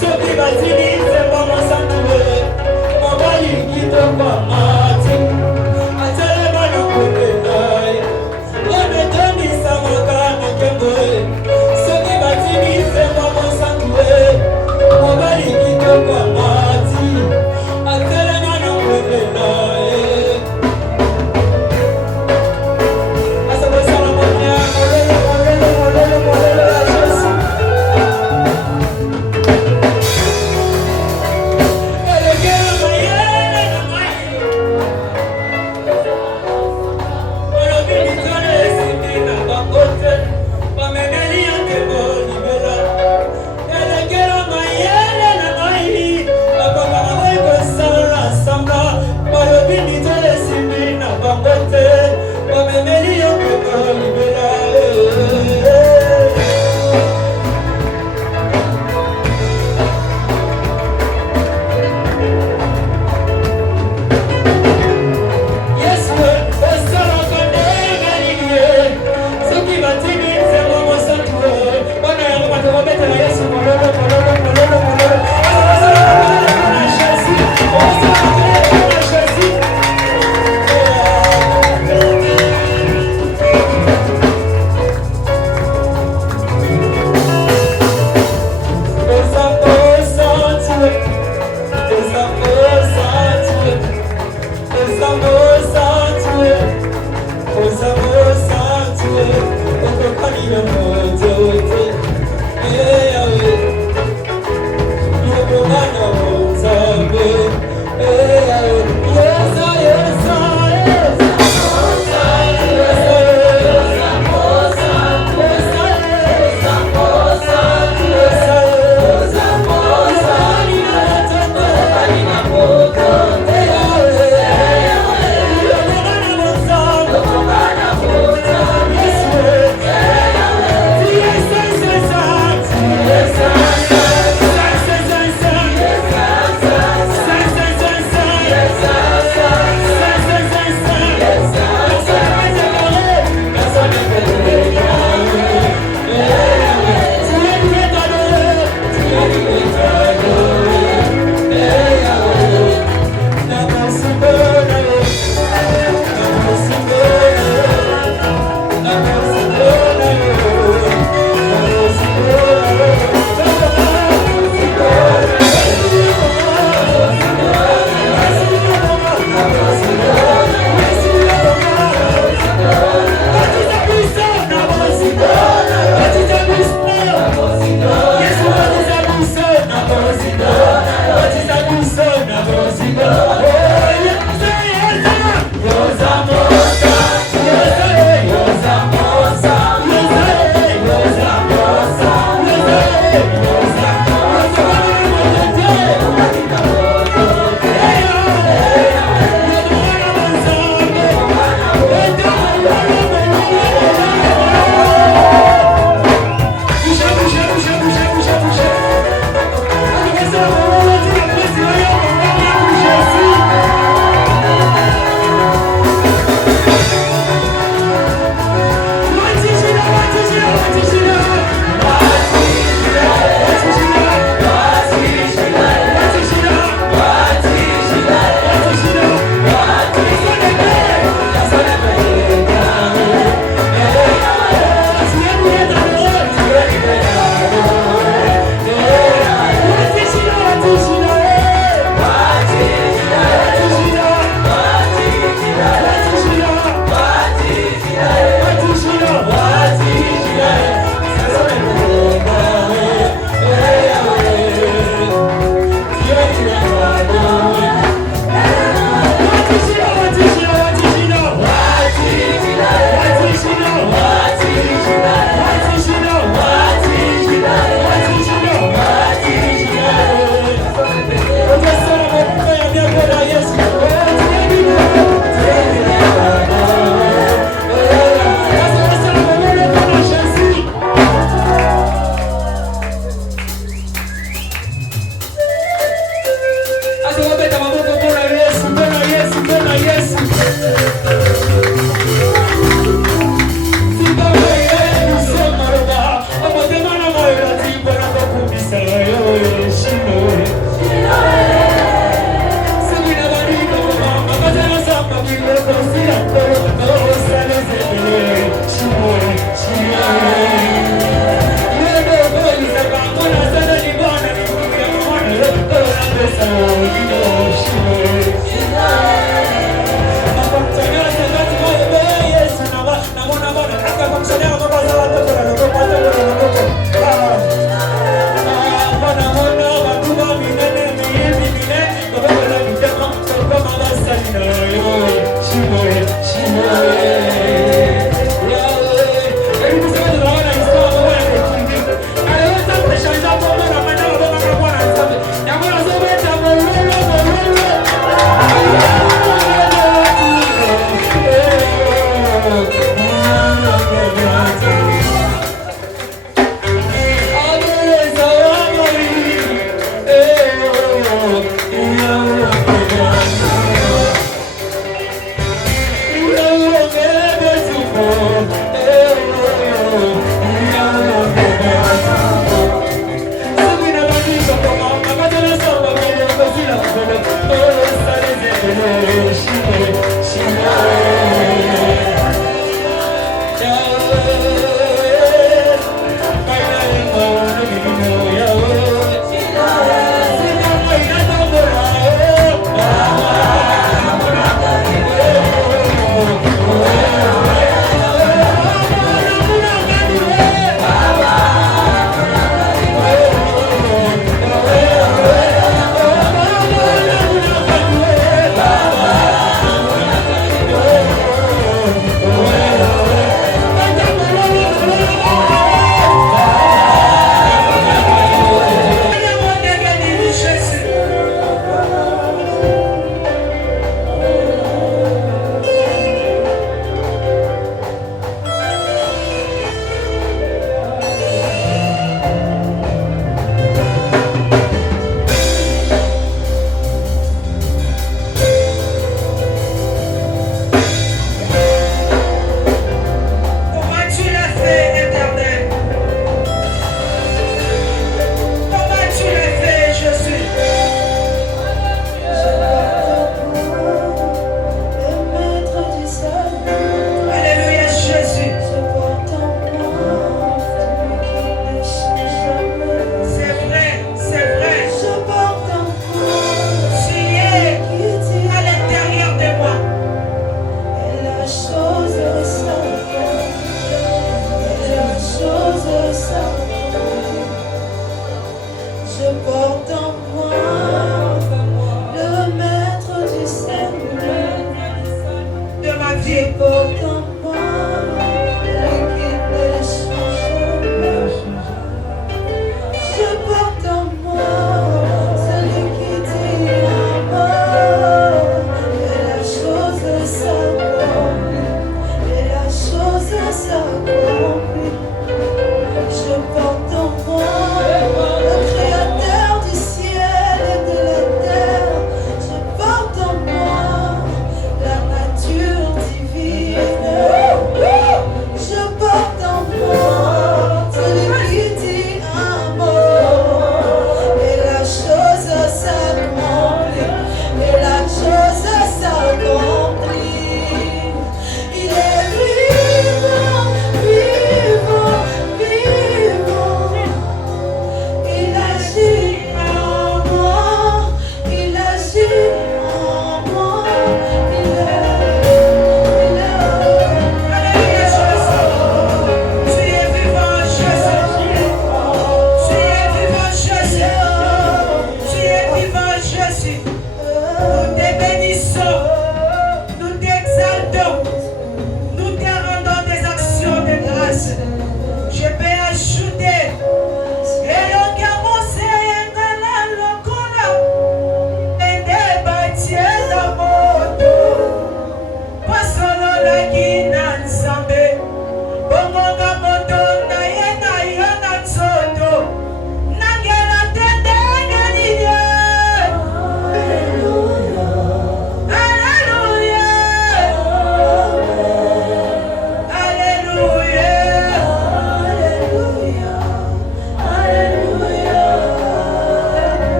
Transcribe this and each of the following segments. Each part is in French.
Soki basili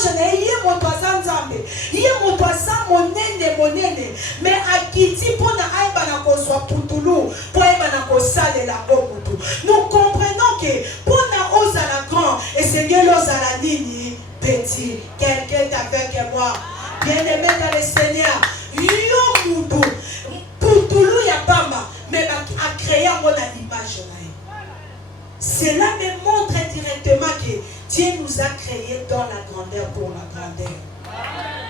image na ye moto aza nzambe ye moto aza monene mais akiti mpona ayeba na kozwa putulu mpo ayeba na kosalela ngo mutu. Nous comprenons que mpona ozala grand esengeli ozala nini petit. Quelqu'un est avec moi, bien-aimé dans le Seigneur. Yo mutu putulu ya pamba mais a créé un monde à l'image. Cela me montre directement que Dieu nous a créés dans la grandeur pour la grandeur.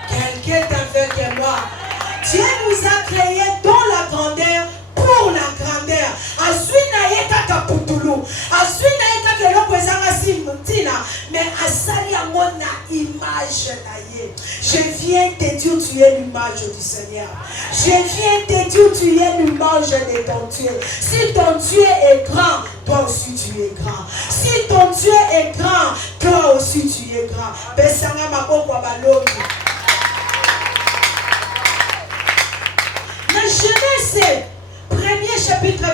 Quelqu'un est avec moi. Dieu nous a créés dans la grandeur pour la grandeur. Azwina yeka putulu. Azwina yeka keloko ezanga simtina. Mais asali yango na image na ye. Je viens te dire tu es l'image du Seigneur. Je viens te dire tu es l'image de ton Dieu. Si ton Dieu est grand, toi aussi tu es grand. Si ton Dieu est grand, toi aussi tu es grand. Besanga maboko balongi. La Genèse, premier chapitre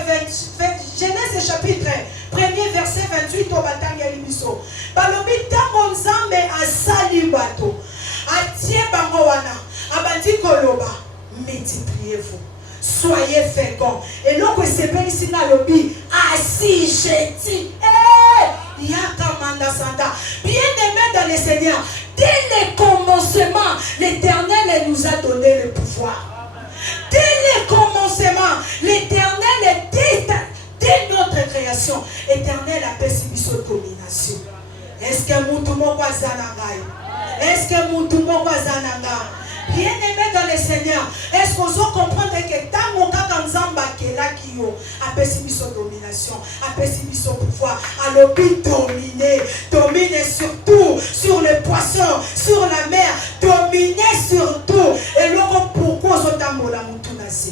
20, Genèse chapitre 1er verset 28 au batang ya libiso. Balobi tango nzambe asali bato. Atie bango wana. Abandi koloba. Multipliez-vous. Soyez féconds. Et l'autre sepeli sina lobi. Assis jeti. Yaka manda sanda. Bien-aimé dans le Seigneur. Dès le commencement, l'Éternel nous a donné le pouvoir. Dès le commencement, l'Éternel, dès notre création, l'Éternel a perçu son domination. Est-ce que Moutoumou Wazanangai? Est-ce que Moutoumou Wazananga? Bien-aimé dans le Seigneur, est-ce qu'on peut comprendre que tant qu'on a dans Zamba qui est là qui a perçu son domination, a perçu son pouvoir, alors puis dominer surtout sur les poissons, sur la mer, dominer surtout. Et alors pourquoi Zotamola Moutounase?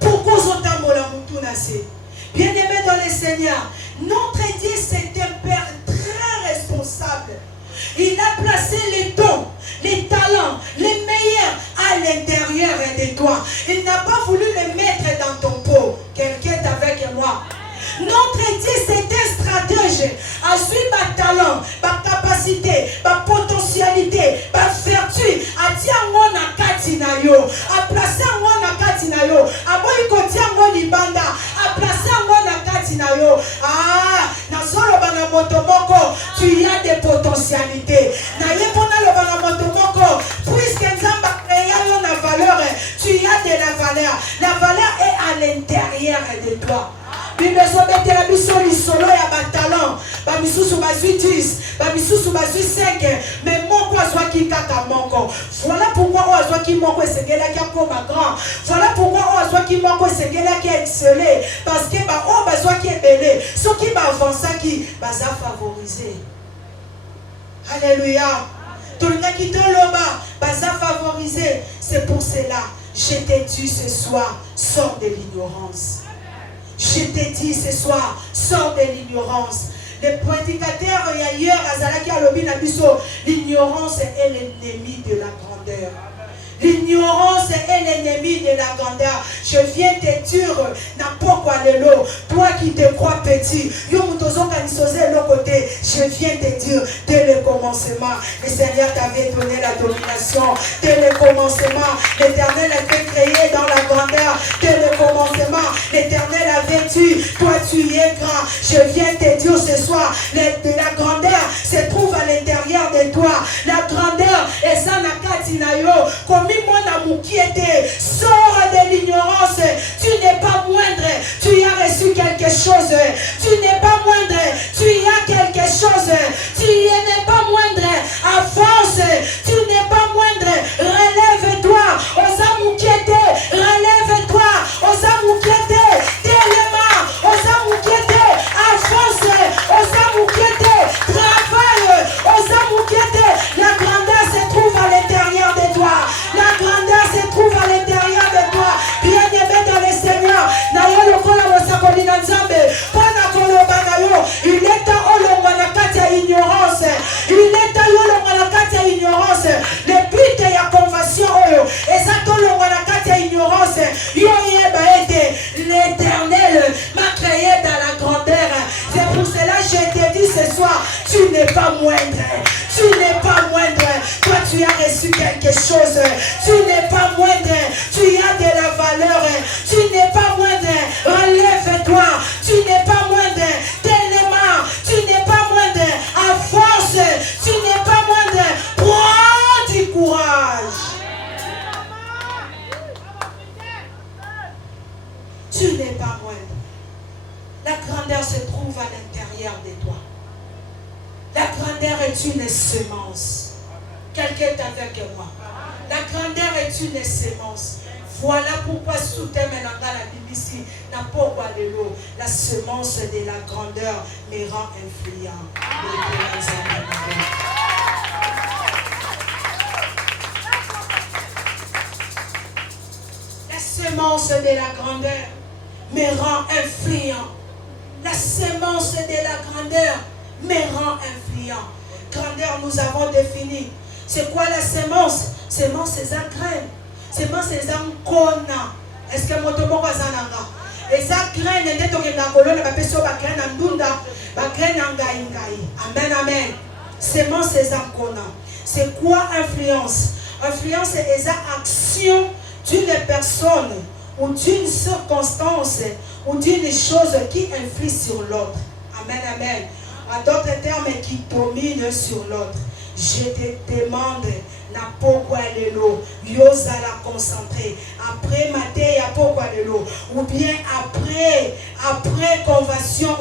Pourquoi Zotamola Moutounase? Bien-aimé dans le Seigneur, notre Dieu c'est un Père très responsable. Il a placé les dons, les talents, les meilleurs à l'intérieur de toi. Il n'a pas voulu les mettre dans ton pot. Quelqu'un est avec moi. Notre Dieu, c'est un stratège. A suivre ma talent, ma capacité, ma potentialité, ma vertu. A dire moi na katinayo. A placer moi na katinayo. A moi il contient moi libanda. A placer moi na katinayo. Ah, na solo bana motomoko. Tu as des potentialités. Na yepona le bana motomoko. Puisque nzamba créé na valeur, tu as de la valeur. La valeur est à l'intérieur de toi. Bible sobete la biso lisolo ya batalon ba misusu bazui 10 ba misusu bazui 5 mais moko azwaki kaka moko. Voilà pourquoi on azwaki moko esengela ki akoma grand. Voilà pourquoi on azwaki moko esengela ki exceller parce que ba o bazwaki ebele soki ba avancaki baza favoriser. Alléluia. Tolingaki toloba baza favoriser. C'est pour cela je te dis ce soir sors de l'ignorance. Je te dis ce soir, sors de l'ignorance. Les prédicateurs ailleurs, l'ignorance est l'ennemi de la grandeur. L'ignorance est l'ennemi de la grandeur. Je viens te dire, n'importe quoi de l'eau. Toi qui te crois petit, je viens te dire, dès le commencement, le Seigneur t'avait donné la domination. Dès le commencement, l'Éternel a été créé dans la grandeur. Dès le commencement, l'Éternel avait dit, toi tu es grand. Je viens te dire ce soir, la grandeur se trouve à l'intérieur de toi. La grandeur est ça nakatinayo. Comme moi qui était sors de l'ignorance. Tu n'es pas moindre. Tu as reçu quelque chose. Tu n'es pas moindre. Tu as quelque chose. Tu n'es pas moindre. Avance. Tu n'es pas moindre. Relève-toi. Osa moukiete. Relève-toi. Osa moukiete. Tellement. Osa moukiete. Avance. Osa moukiete. Travaille. Osa moukiete. La grandeur se trouve à l'intérieur de toi. La grandeur se trouve à l'intérieur de toi. Bien-aimé dans le Seigneur. Il est temps de ignorance. Il est temps de ignorance. Le but de la conversion, et ça, de ignorance. L'Éternel m'a créé dans la grandeur. C'est pour cela que je te dis ce soir, tu n'es pas moindre. Tu Tu n'es pas moindre. Toi, tu as reçu quelque chose. Tu n'es pas moindre. Tu as de la valeur. Tu n'es pas moindre. Relève-toi. Tu n'es pas moindre. Tellement. Tu n'es pas moindre. À force. Tu n'es pas moindre. Prends du courage. Tu n'es pas moindre. La grandeur se trouve à l'intérieur de toi. La grandeur est une semence. Quelqu'un est avec moi. La grandeur est une semence. Voilà pourquoi sous thème la BBC n'a pas de l'eau. La semence de la grandeur me rend influent. La semence de la grandeur me rend influent. La semence de la grandeur me rend influent. Grandeur, nous avons défini. C'est quoi la semence? Semence, c'est un grain. Semence, c'est un kona. Est-ce que mon tomo va zananga? Et ça grain, n'est pas que la colonne va passer au grain en dunda, grain en gaïngaï. Amen, amen. Semence, c'est un kona. C'est quoi influence? Influence, c'est une action d'une personne ou d'une circonstance ou d'une chose qui influe sur l'autre. Amen, amen. En d'autres termes, qui domine sur l'autre. Je te demande, na pourquoi de l'eau, yosa la concentrer. Après maté, ya pourquoi de l'eau. Ou bien après conversion,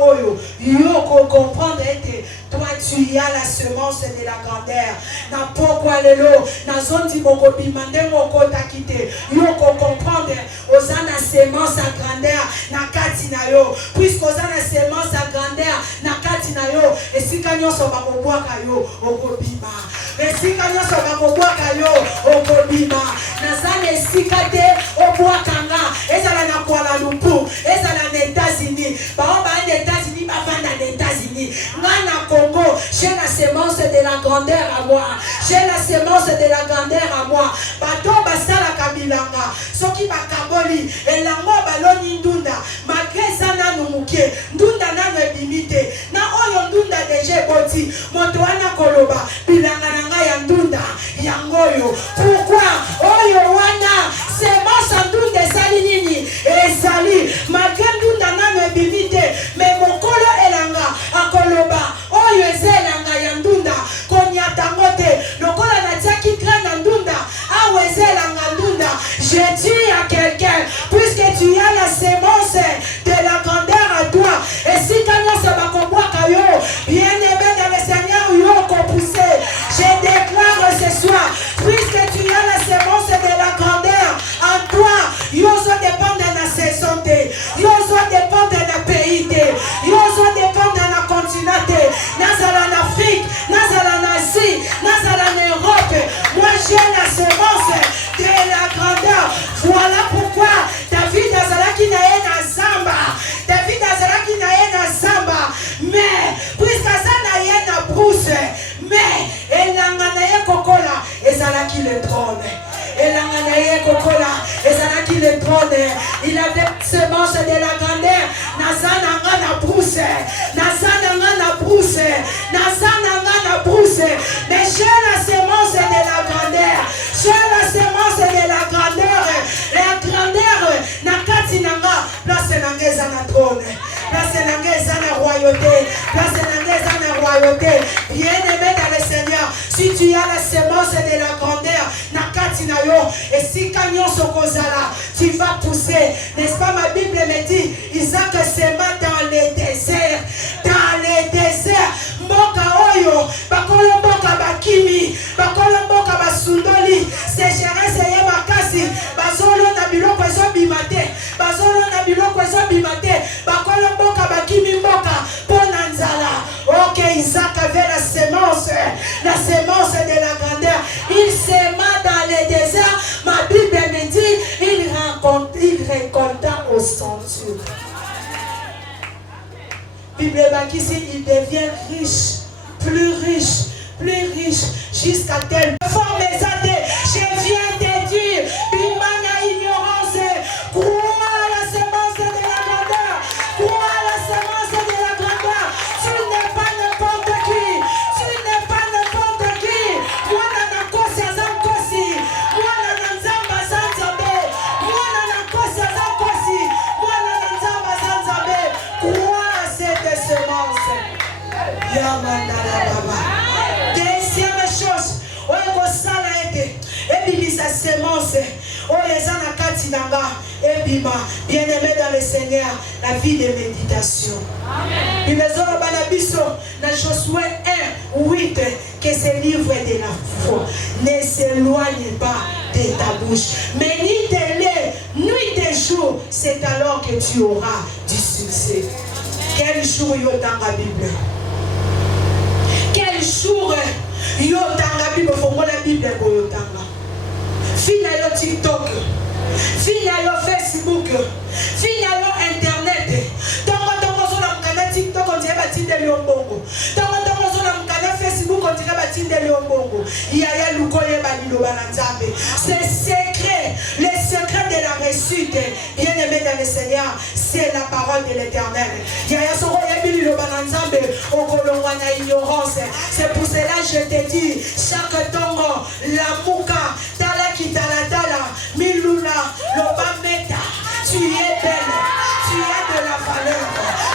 yo comprendre que toi tu as la semence de la grandeur. Na pourquoi de l'eau, na zone di moko bimande moko takite. Yo comprendre, osa na semence à grandeur, na kati na yo. Puisque osa na semence à grandeur, na kati na yo. Et si kanyo soba kobwaka yo, okobima. Et si kanyo soba kobwaka yo, okobima. Nazane sikate obwakanga. Ezala na Kuala Lumpur, ezala na États-Unis. Baoba en États-Unis, bavanda na États-Unis. Ngana Congo, j'ai la semence de la grandeur à moi. J'ai la semence de la grandeur à moi. Bato basala kabilanga. Soki bakaboli, elango baloni ndunda. Malgré ça na numuke, ndunda na nebimite. Na oyo ndunda deje boti. Moto wana koloba, bilanga nanga ya ndunda. Yangoyo. Pourquoi? Oyo wana semence ndunda ezali nini? Ezali. Malgré ndunda na nebimite, mais mokolo elanga akoloba. Oyo ezelanga ya ndunda. Konyatango te. Lokola na tiaki grain na ndunda. Awe ezelanga ndunda. Je dis à quelqu'un, puisque tu as la semence de la grandeur à toi, et si kanyo se bakobwaka yo, bien aimé dans le Seigneur, yo poussé. Je déclare ce soir, puisque tu as la semence de la grandeur en toi, yo so dépend de la saison, yo so dépend de la pays, yo so dépend de la continent, nazala en Afrique, nazala en Asie, nazala en Europe. Moi j'ai la semence de la grandeur. Voilà pourquoi David azalaki na ye na zamba. David azalaki na ye na zamba. Mais puisque ça na ye na brousse, mais elanga na ye kokola ezalaki le trône. Elanga na ye kokola ezalaki le trône. Il avait semence de la grandeur. Nazana nga na brousse. Nazana nga na brousse. Nazana nga na brousse. Mais j'ai la semence de la grandeur. J'ai la semence de la grandeur. La grandeur na kati nanga. Place nanga eza na trône. Place nanga eza na royauté. Place nanga eza na royauté. Bien-aimé dans le Seigneur, si tu as la semence de la grandeur na kati na yo, et si kanyon sokozala, tu vas pousser. N'est-ce pas, ma Bible me dit, Isaac sema dans les déserts. Dans les déserts. Mboka oyo, bakolo mboka bakimi, bakolo mboka basundoli, sécheresse ye makasi, bazolo na biloko ezobimate, bazolo na biloko ezobimate, bakolo mboka bakimi mboka, pona nzala. Ok, Isaac avait la semence de la grandeur. Il sema dans les déserts. Ma Bible me dit, il récolta au centuple. Bible ici, il devient riche, plus riche, jusqu'à telle forme exaltée. Je viens de dire, Bimana ignorance, crois à la semence de la grandeur, crois à la semence de la grandeur. Tu n'es pas n'importe qui, tu n'es pas n'importe sémence, oh Ezana Katinanga, et Bima, bien-aimé dans le Seigneur, la vie de méditation. Amen. Dans Josué 1, 8, que ce livre de la foi ne s'éloigne pas de ta bouche. Médite-le nuit et jour, c'est alors que tu auras du succès. Quel jour il y a dans la Bible? Quel jour il y a dans la Bible? Il faut que la Bible soit fina yo TikTok, fina yo Facebook, fina yo Internet. Tongo zola mkana TikTok on dirait batinde leombongo. Tongo zola mkana Facebook on dirait batinde leombongo. Yaya lukoye balilo bananzambe. C'est secret, le secret de la réussite, bien aimé dans le Seigneur, c'est la parole de l'Éternel. Yaya soro yebili lo bananzambe okolongwa na ignorance. C'est pour cela je te dis, chaque tongo la muka tala kitalatala miluna lobameta, tu es belle, tu es de la valeur,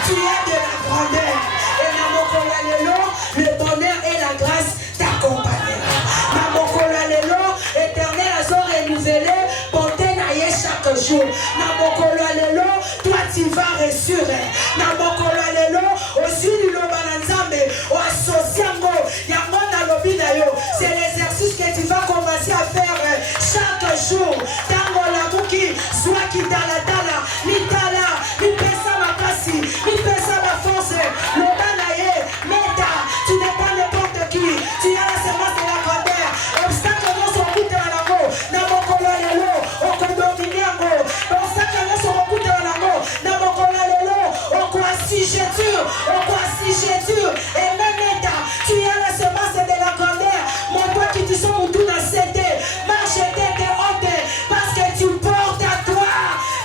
tu es de la grandeur. Et namokola lelo, le bonheur et la grâce t'accompagnera. Namokola lelo, Éternel a son renouvelé, bonté naïe chaque jour. Namokola lelo, toi tu vas ressurer. Namokola lelo, aussi lilo bananzambe, o associango, yamona lobina yo. C'est l'exercice que tu vas commencer à faire chaque jour. Tango la muki, soit qui tala tala, ni tala, ni pesa makasi, ni pesa ma force. Lobanaye, meta, tu n'es pas n'importe qui. Tu as la semence de la grandeur. Obstacle non son route à la go. Namokolo lelo, okondominiango. Obstacle non son route à la go. Namokolo lelo, okwasijetur, okwasijetur. Et même meta, tu as la semence de la grandeur. Mon toi qui te sont tout dans cette marche tête haute, parce que tu portes à toi,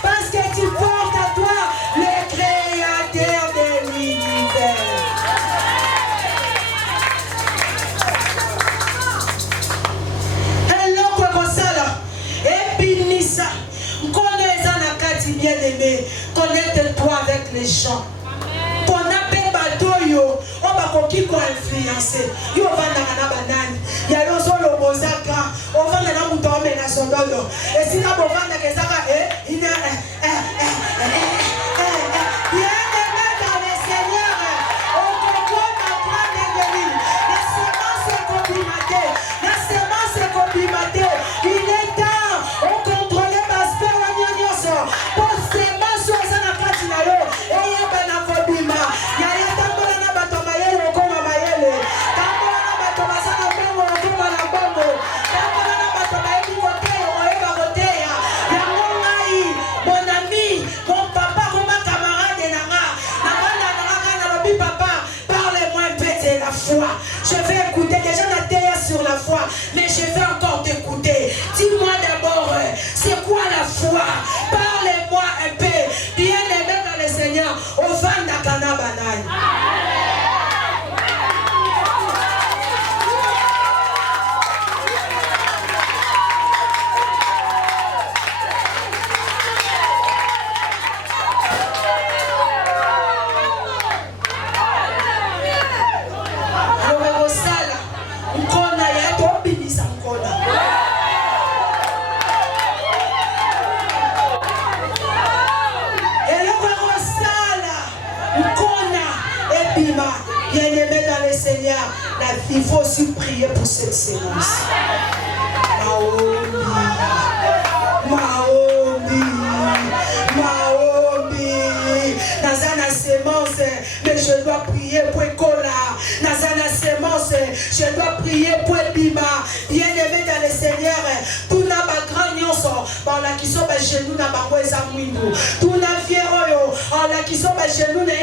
parce que tu portes à toi le créateur de l'univers. Hello Kwekosala, Epinisa, Mkonezanakati bien-aimé, connecte-toi avec les gens. Ton appel bateau yo, on va qui influencer. Yo va na banane. Ya yo solo bozaka, on va na mutombe na sondolo. Et si na bovanda kezaka il bien-aimé dans le Seigneur, on comprend ma grande devenue. La semence est complimentée. La semence est complimentée. Il est temps, on contrôle ma sperme. Pour semence, on s'en a pas tinalo. Et il y a pas na kobima. Ya ya tambola na bato mayele okoma mayele. Tambola na bato basana bongo okoma na bongo. Tambola na bato bayebi koteya oyeba koteya. Yango ngai, mon ami, mon papa, mon camarade nanga. Nanga lobi papa, parle-moi un peu de la foi. Je vais écouter, déjà on a terre sur la foi, mais je vais encore t'écouter. Dis-moi d'abord, c'est quoi la foi? Parle-moi un peu. Bien-aimé dans le Seigneur, au Vanda Kanabanai. Bien-aimé dans le Seigneur, il faut aussi prier pour cette séance. Maomi, dans la sémence, mais je dois prier pour Kola. Dans la sémence, je dois prier pour Bima. Bien-aimé dans le Seigneur, tout n'a pas grand nyonso, par la qui sont bas genoux n'a pas quoi ça mouinou. Tout n'a fieroyo, en la qui sont bas genoux n'a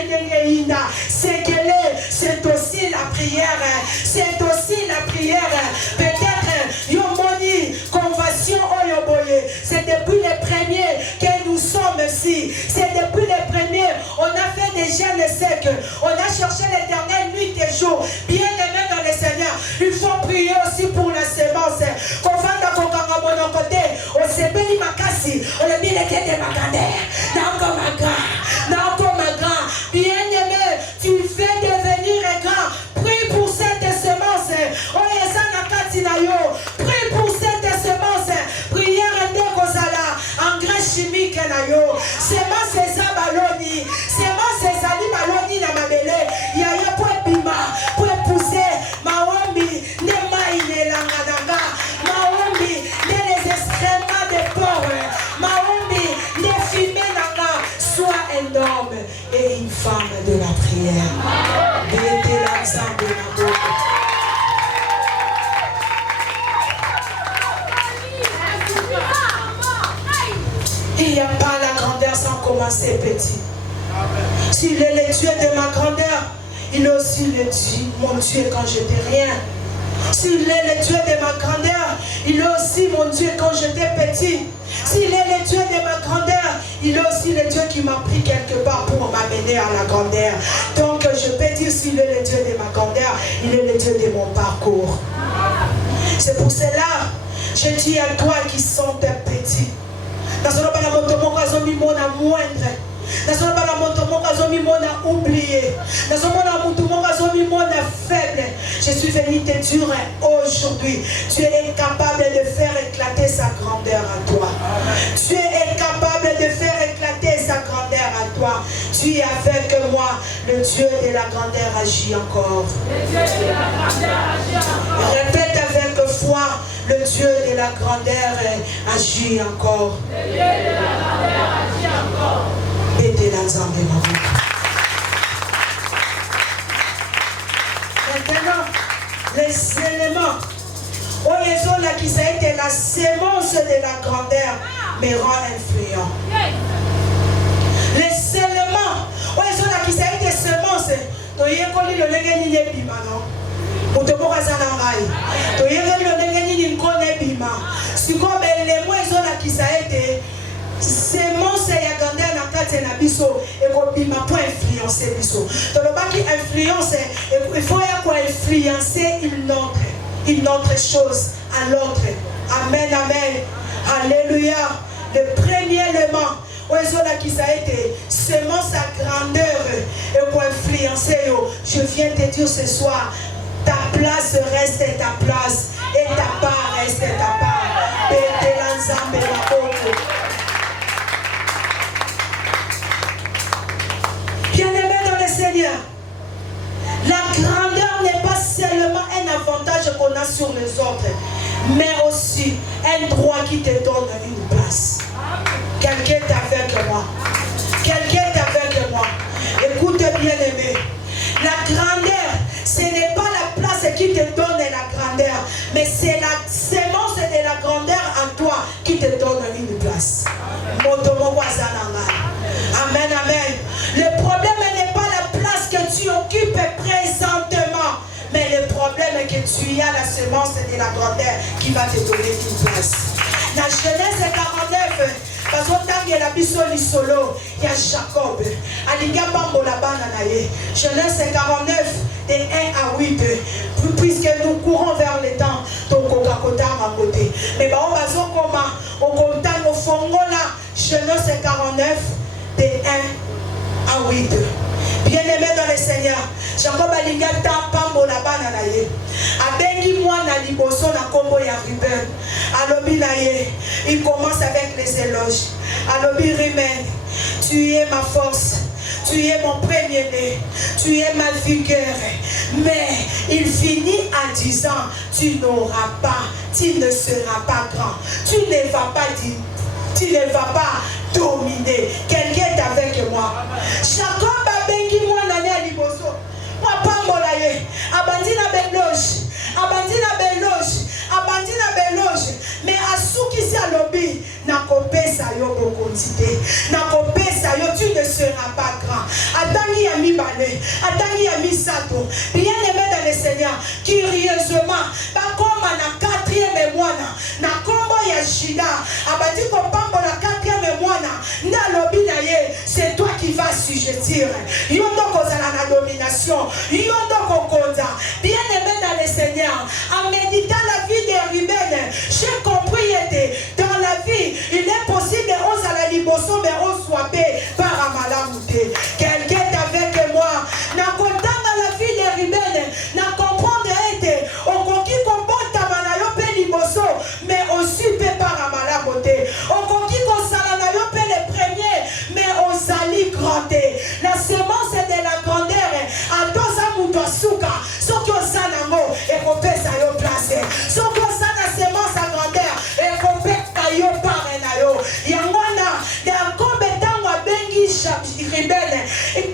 ina. C'est qu'elle est, c'est aussi la prière. C'est aussi la prière. Peut-être yomoni conversion oyoboye. C'est depuis les premiers que nous sommes ici. C'est depuis les premiers. On a fait des jeûnes secs. On a cherché l'Éternel nuit et jour. Bien aimé dans le Seigneur. Il faut prier aussi pour la sémence. Qu'on va dans mon côté. On s'est béni makasi. On a mis les têtes de Magander. Bien aimé, tu fais devenir grand. Prie pour cette sémence. Prie pour cette semence. commencé petit. S'il est le Dieu de ma grandeur, il est aussi le Dieu, mon Dieu quand j'étais rien. S'il est le Dieu de ma grandeur, il est aussi mon Dieu quand j'étais petit. S'il est le Dieu de ma grandeur, il est aussi le Dieu qui m'a pris quelque part pour m'amener à la grandeur. Donc je peux dire, s'il est le Dieu de ma grandeur, il est le Dieu de mon parcours. C'est pour cela, je dis à toi qui sont petit. Dans ce moment, moindre. Dans ce moment, oublié. Dans ce moment, faible. Je suis venu te dire aujourd'hui, tu es capable de faire éclater sa grandeur à toi. Tu es capable de faire éclater sa grandeur à toi. Tu es avec moi, le Dieu de la grandeur agit encore. Répète avec foi, le Dieu de la grandeur agit encore. Le Dieu de la grandeur agit encore. Maintenant, les éléments, qui ça a été la sémence de la grandeur, me rend influent. Les éléments, qui ça a été sémence, sémence ya grandeur na kati na biso et kobima pour influencer biso. Donc le qui influence, il faut influencer une autre chose à l'autre. Amen, amen. Alléluia. Le premier élément, qui ça a été sémence à grandeur et pour influencer. Je viens te dire ce soir, ta place reste ta place et ta part reste ta part. Bien-aimé dans le Seigneur, la grandeur n'est pas seulement un avantage qu'on a sur les autres, mais aussi un droit qui te donne une place. Quelqu'un est avec moi. Quelqu'un est avec moi. Écoute bien-aimé. La grandeur, ce n'est pas la place qui te donne la grandeur, mais c'est la sémence de la grandeur en toi qui te donne une place. Amen, amen. Le problème n'est pas la place que tu occupes présentement, mais le problème est que tu as la sémence de la grandeur qui va te donner une place. La Genèse 49, parce que la bisoli solo, il y a Jacob. Genèse 49, de 1 à 8. Puisque nous courons vers le temps, donc on va à côté. Mais on va se comment on compte au fond là, Genèse 49, de 1 à 8. Bien-aimé dans le Seigneur, Jacob alinga pambo la bana na ye. Abengi moi na liboso na kombo ya Ruben. Alobi na ye, il commence avec les éloges. Alobi Ruben, tu es ma force. Tu es mon premier-né, tu es ma vigueur. Mais il finit en disant, tu n'auras pas, tu ne seras pas grand. Tu ne vas pas dire, tu ne vas pas dominer. Quelqu'un est avec moi. Jacob a bengi moi l'année à Liboso. Papa Molaye, abandina beloge, abandina beloge, abandina beloge. Mais à ceux qui s'y lobby, n'a kopesa yo bokondité, n'a kopesa yo, tu ne seras pas grand. Atangi ami balé, atangi ami sato. Bien aimé dans le Seigneur, curieusement, pas comme na quatrième mois na combo ya Shida, abandi kopambo la quatrième mois na lobby na ye, c'est toi qui vas sujetir. Yondo kozala na domination, yondo kokonza. Bien aimé dans le Seigneur, en méditant la vie de Ruben, j'ai compris dans la vie, il est possible de à la liboso mais on soit par Amalamouté. Quelqu'un est avec moi. N'a content la vie de Ruben, n'a comprendre été on conquis comporte Amanayo pe liboso mais aussi par Amalamouté. On conquis qu'on salanayo pe les premiers mais on sali grandé. La semence de la grandeur à dos amoudou souka. Sauf que sanamo et qu'on peut ça yo placer. Sauf que ça la semence à grandeur. Yangwana de akombetangwa bengi Ruben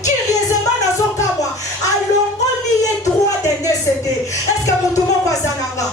curieusement nazo kamwa alongoli ye droit de nécessité. Est-ce que mutumo kwa zananga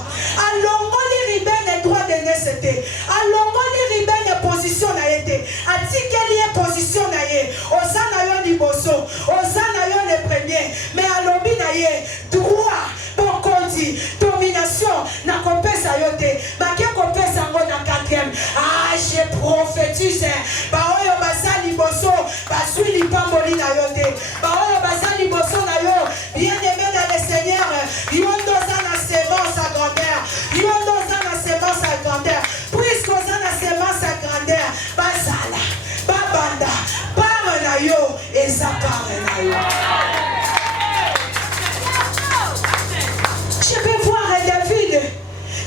alongoli Ruben droit de nécessité, alongoli Ruben position na été atikeli position na Osana yo liboso, Osana yo le premier, mais alobi na ye, droit, bokondi, domination, na kopesa yo te, baké kopesa ngo na quatrième. Ah, je prophétise, ba oyo basa liboso, basui lipamboli na yo te, ba oyo basa liboso na yo, bien aimé dans le Seigneur, yondo zana sémence à grandeur, yondo zana sémence à grandeur, puisque zana sémence à grandeur, bazala, babanda, par na yo, et zapar na yo. Je peux voir David,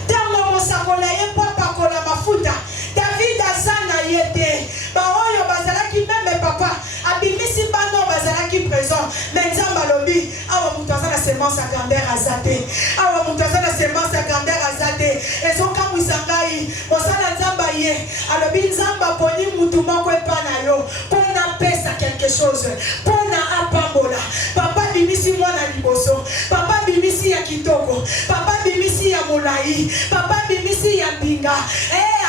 dans mon sakolaye, papa kola mafuta, David azana yete, ba oyo bazala ki même papa, abimisi bano bazala ki présent, mais nzamba lobi, awa mutaza la sémence à grandeur azate, awa mutaza la sémence à grandeur azate, et son kamu sangai, mosala nzamba ye, alobi nzamba poni mutuma kwe pana yo, pona pesa quelque chose, pona apambola, papa bimisi mwana liboso, papa bimisi ya kitoko, papa bimisi ya molai, papa bimisi ya binga,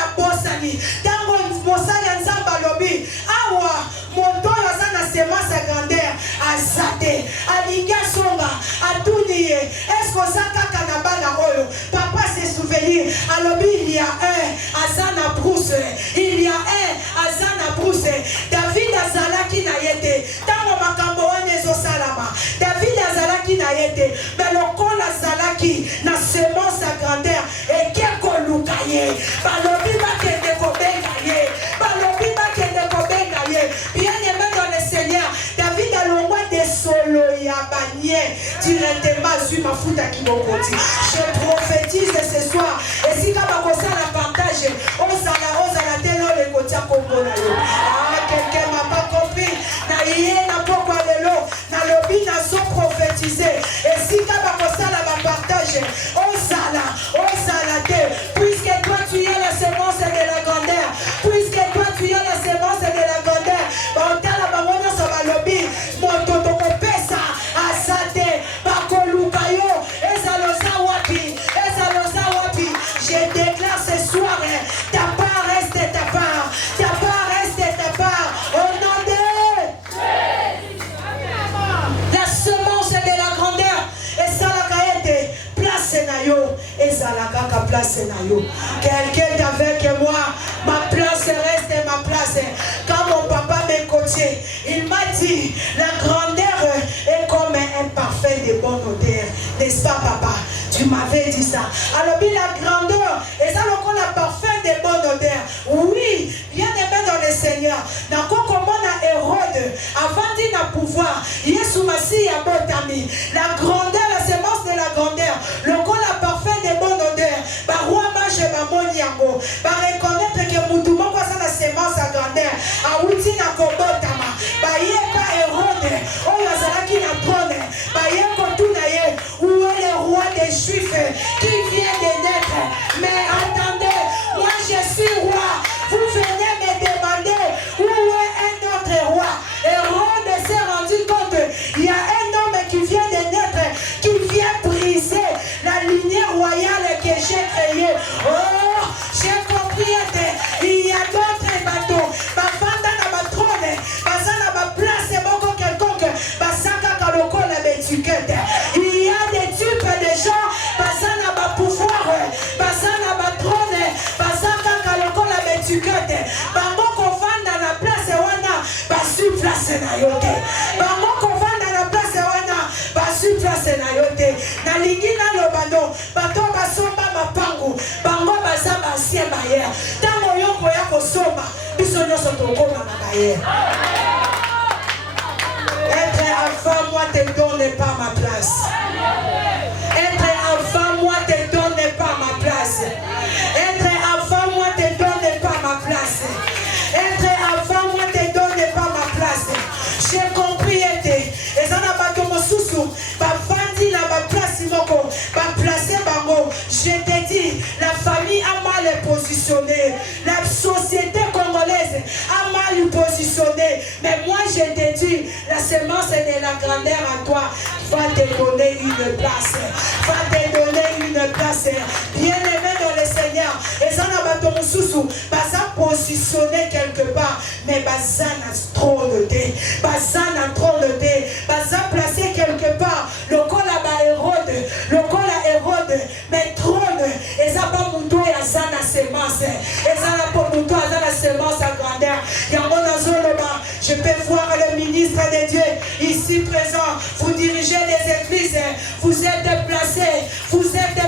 abosani, tango mosala nzamba lobi, awa moto yazana semence à grandeur, azate, alinga songa, atuniye, est-ce saka kanabana oyo, papa se souvenir, alobi il y a un, azana brousse, il y a un, azana brousse, David azalaki na yete, tango makambo wanezo salama, David azalaki na yete, mais le col azalaki, na semence à grandeur, et keko lukaye, balobi bakende kobengaye, balobi bakende kobengaye, bien aimé dans le Seigneur, David a le roi des solo yabanye, directement sur ma fouta qui m'okoti. Je prophétise ce soir, et si kabakosa la partage, osala telo le kotia kongo na yo. Ah, quelqu'un m'a pas compris, na yé na poko lelo, na lobi na so prophétiser, et si kabakosa la partage, osala te, puisque toi tu es la semence de la grandeur, puisque toi tu es la semence de la grandeur, baotala bamona sa balobi, moto pesa, asate, bakolukayo, ezalosa wapi, je déclare ce soir, ta part reste ta part, ta part reste ta part, au nom de la semence de la grandeur, et ça la caïté, place na yo, et ça la kaka place na yo. Quelqu'un est avec moi, ma place reste ma place. Quand mon papa m'a coaché, il m'a dit, la grandeur est comme un parfum de bonne odeur, n'est-ce pas papa? Tu m'avais dit ça. Alors, la grandeur, et ça, on a parfum de bonne odeur. Oui, bien aimé dans le Seigneur. Dans comment on a Hérode, avant d'y na pouvoir, Yesu Massi a botami. La grandeur, la semence de la grandeur, le qu'on a parfum de bonne odeur. Bah, roi mage, bah, mon yango. Bah, reconnaître que Moutouma, quoi, ça, la semence à grandeur. A outi na kobotama. Bah, yé pas Hérode. Oh, yazala qui na trône. Bah, yé kotouna yé. Où est le roi des Juifs qui vient de naître? Mais attendez, moi je suis roi. Vous venez me demander où est un autre roi. Hérode s'est rendu compte, il y a un homme qui vient de naître, qui vient briser la lignée royale que j'ai créée. Oh, j'ai compris, il y a d'autres bateaux. Bafanda na batrone, bazana ba place moko quelconque, basaka kaloko la betuquette. Il y a des types de gens, bazana ba pouvoir, bazana ba trône, bazaka kaloko la betuquette. Bango kovanda na place wana, basu place na yote. Bango kovanda na place wana, basu place na yote. Na lingina lobano, bato basomba mapangu, bango bazaba ancien bayer. Tango yoko ya kosomba, biso nyoso tokoma na bayer. Être avant moi te donne pas ma place. Être avant moi te donne pas ma place. Être avant moi te donne pas ma place. Être avant moi te donne pas ma place. J'ai compris été. Et ça n'a pas de mon sous-sous. Ba vandi la ba place moko. Ba placer bango. Je te dis, la famille a mal positionné. La société congolaise a mal positionné. Mais moi je te dis, la semence de la grandeur en toi va te donner une place. Va te donner une place. Bien aimé dans le Seigneur. Et ça n'a pas bato mosusu baza positionné quelque part mais baza na trône te baza na trône te baza placé quelque part lokola ba Hérode mais trône eza pas mutu aza na semence eza na po mutu aza na semence à grandeur yango nazoloba je peux voir le ministre de Dieu ici présent vous dirigez les églises vous êtes placés vous êtes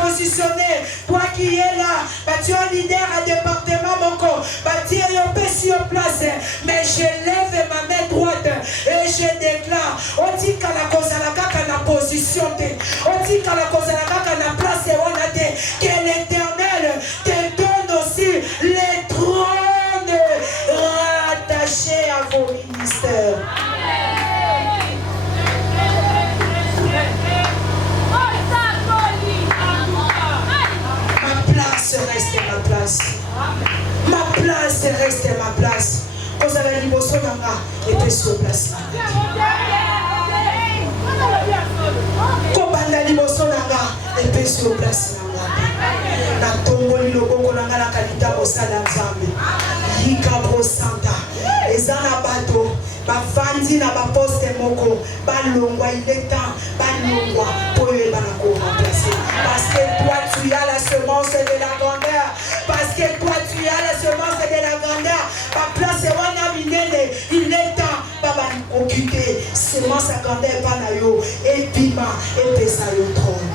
positionnés toi qui es là tu es leader à département moko tu es en place mais je lève ma main droite et je déclare otika la cause la kaka na position te otika la cause la kaka na place wana te que l'Éternel te donne aussi les trônes rattachés à vos ministères. Ma place reste ma place. Ma place reste ma place. Vous avez liboso nanga et puis sur place. Kobanda liboso nanga et puis sur place nanga. Na tomboli loboko nanga na kalita bosala nzambe. Yikabo santa. Ezana bato bafandi na baposte moko balongwa il est temps balongwa pour les banako remplacer parce que toi tu as la semence de la grandeur parce que toi tu as la semence de la grandeur pa place wana minene il est temps baba occuper semence à grandeur pa na yo et bima et pesa yo trône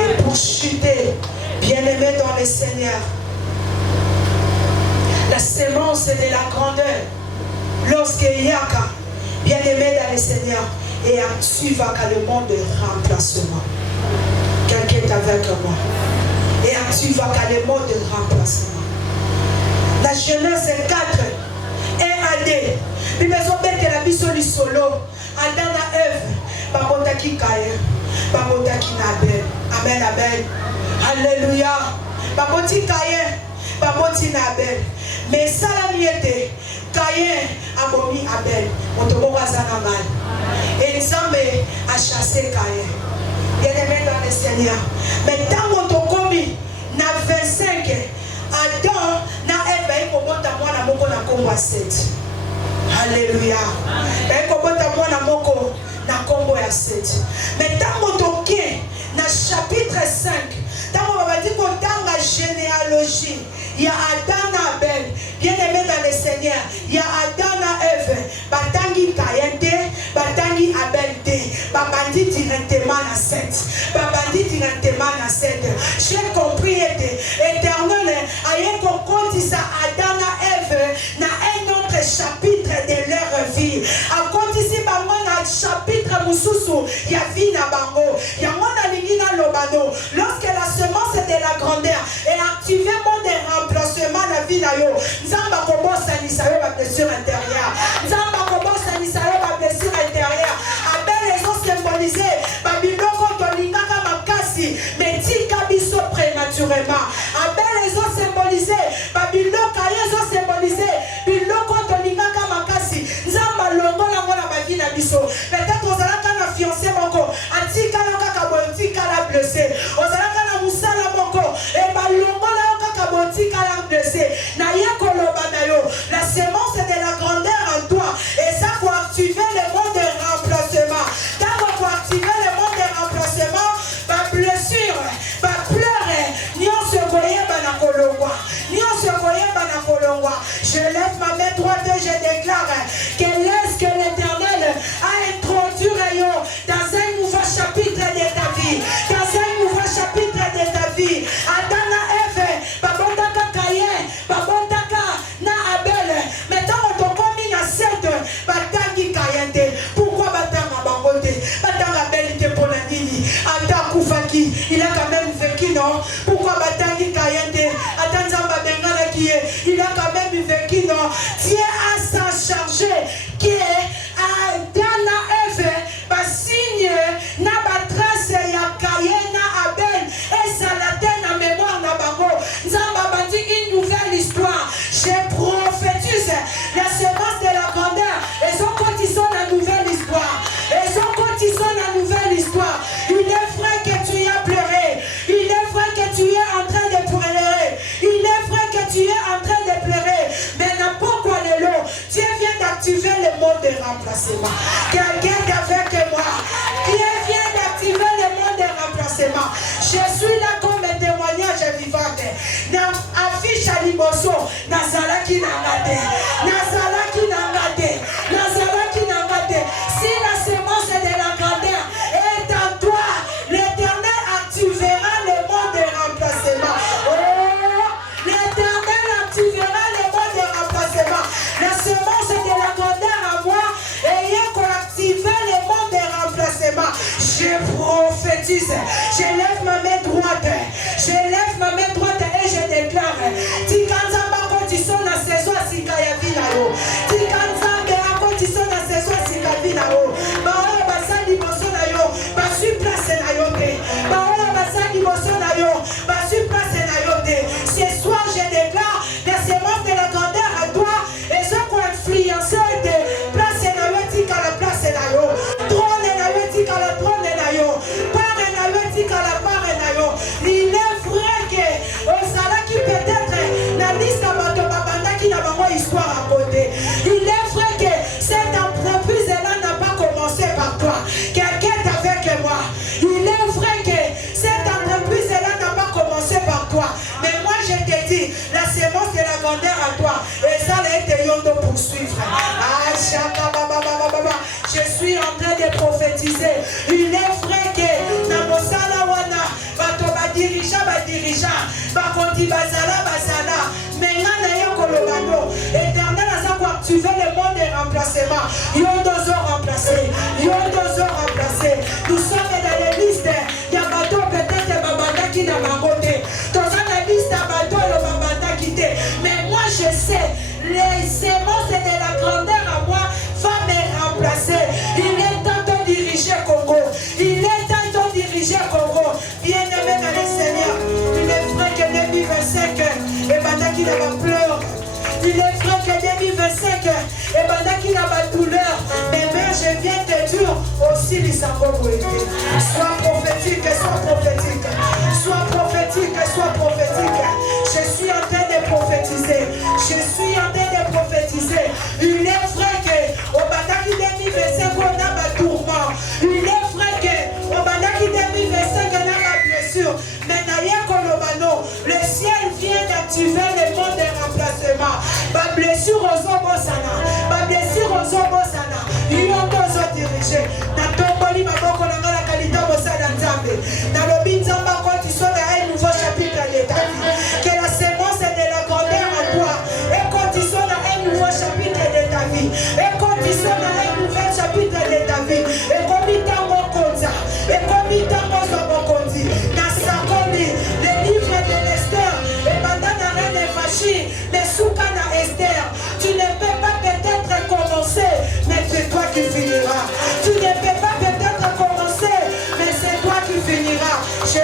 et pour chuter bien-aimé dans le Seigneur la semence de la grandeur lorsque Yaka, bien-aimé dans le Seigneur, et tu vas qu'à le monde de remplacement. Quelqu'un est avec moi. Et tu vas qu'à le monde de remplacement. La Genèse 4, 1 à 2. Puis nous avons que la vie sur le solo. Adam et Ève, Babotaki Kaye, Babotaki Nabel. Amen, amen. Alléluia. Baboti Kaye, Baboti Nabel. Mais ça la miette. Caïn a bomi Abel, Motobo Zanamal. Et Nzambe a chassé Caïn. Bien-aimé dans le Seigneur. Mais tant qu'on t'a commis, na 25, Adam na Ève, il faut monter moi na moko na kombo 7. Alléluia. Il faut monter moi na moko na kombo 7. Mais tant qu'on t'a na chapitre 5, tant qu'on va dire qu'on t'a la généalogie. Il y a Adam et Abel, bien-aimé dans le Seigneur. Il y a Adam et Ève, Batangi Kayente, Batangi Abel, Babandi directement à 7. Babandi directement à 7. J'ai compris, éternel, ayant compris ça, Adam et Ève, dans un autre chapitre de leur vie. À compte ici, chapitre Moussousou, il y a vie na bango, il y a mon aligina lobano. Lorsque la semence de la grandeur est activée, mon remplacement la vie na yo. Nzamba kobosa ni sayo ba blessure intérieure. Nzamba kobosa ni sayo ba blessure intérieure. Abel les ont symbolisé babiloko tolingaka makasi, mais tika biso prématurément. Abel les ont symbolisé babiloko les ont symbolisé biloko tolingaka makasi. Nzamba longo la ngona ba vie na biso. Peut-être aux alaka na fiancé moko, atika yo kaka botika la blessé. Aux alaka na musala moko, e ba longo la yo kaka botika la blessé. Na yekoloba na yo, la semence de la grandeur en toi, et ça faut activer le mode de remplacement. Quand on faut activer le mode de remplacement, ba blessure, ba pleurer, ni on se voyait ba na kolongwa, ni on se voyait ba na kolongwa. Je lève ma main droite et je déclare que laisse que l'Éternel a introduit dans un nouveau chapitre de ta vie, dans un nouveau chapitre de ta vie. Adana Ève, babotaka Caïn, babotaka na Abel. Maintenant on t'a commis à 7, batangi Caïn. Pourquoi batanga bangote? Batanga Abel était pour la nini. Ata Koufaki, il a quand même vécu, non? Pourquoi batangi Caïn? Atanzamba Bengala qui est, il a quand même vécu, non? Dieu a s'en chargé qui est Adana Ève. Signe na batrace ya Caïn na Abel et ça la tête en mémoire na bango. Nzamba bâti une nouvelle histoire. Je prophétise la semence de la grandeur. Et son cotisant la nouvelle histoire. Et son cotisant la nouvelle histoire. Il est vrai que tu as pleuré. Il est vrai que tu es en train de pleurer. remplacement. Je suis là comme un témoignage vivant. Affiche à Liboso, Nazalaki Nangate, Nazalaki Nangate, Nazalaki Nangate. Si la semence de la grandeur est en toi, l'Éternel activera le mot de remplacement. Oh, l'Éternel activera le mot de remplacement. La semence de la grandeur à moi, ayant qu'on active le mot de remplacement. Je prophétise, je lève ma main droite, je lève ma main droite et je déclare, Tikanzamba condition la saison à Sikaya Vinao, Tikanzamba a condition la saison à Sikaya Vinao, Baola Basani Bosonayo, Basu place Nayote, Baola Basani Bosonayo, Basu place Nayote. Ce soir je déclare la semence de la grandeur à toi et ceux qui ont influencé de place Nayote à la place Nayo, trône Nayote à la trône Nayo, part Nayote à la part Nayo. Il est vrai que Osala qui peut-être la liste qui n'a pas histoire à côté. Il est vrai que cette entreprise-là n'a pas commencé par toi. Quelqu'un est avec moi. Il est vrai que cette entreprise-là n'a pas commencé par toi. Mais moi je te dis, la sémence de la grandeur à toi. Et ça a été de poursuivre. Je suis en train de prophétiser. Il est vrai que Namosala Wana, Batoba dirigeant, Bakondi Bazala, Bazala, Menana Kolobano, Éternel Azakwa, tu veux le monde de remplacement. Yondozo remplacé, Yondozo remplacé. Nous sommes dans les listes. Il y a bateau peut-être Babanda qui n'a pas côté. Dans la liste à bateau le Babanda qui t'est. Mais moi je sais, les sémences de la grandeur à moi va me remplacer. Il est temps de diriger Congo. Il est temps de diriger Congo. Bien-aimé dans le Seigneur, il est vrai que 2025, et pendant qu'il n'a pas pleur, il est vrai que 2025, et pendant qu'il n'a pas douleur, mais je viens te dire aussi les sangots. Sois prophétique, sois prophétique. Sois prophétique, sois prophétique. Je suis en train de prophétiser. Je suis en train de prophétiser. Il est vrai que au Badaki 2025, on a ma tourment. Il est vrai que au Badaki 2025, on a ma blessure. Mais d'ailleurs, le ciel vient d'activer le monde de remplacement. Ma blessure aux hommes sana. Ma blessure aux hommes sana. Il y a deux dirigés. Na tomboli maboko na la qualité au sana nzambe. Na lobi nzamba quand tu sors un nouveau chapitre de ta vie. Que la sémence de la grandeur à toi. Et quand tu sors un nouveau chapitre de ta vie. Et quand tu sors un nouvel chapitre de ta vie. Et comme il t'a mon konza. Et comme il t'a mon sobokondi. Na sakoli. Les livres de l'Esther. Et pendant la reine Vachi. Mais soukana Esther. Tu ne peux pas peut-être commencer. Mais c'est toi qui finiras. Tu ne peux pas peut-être commencer. Mais c'est toi qui finiras. Je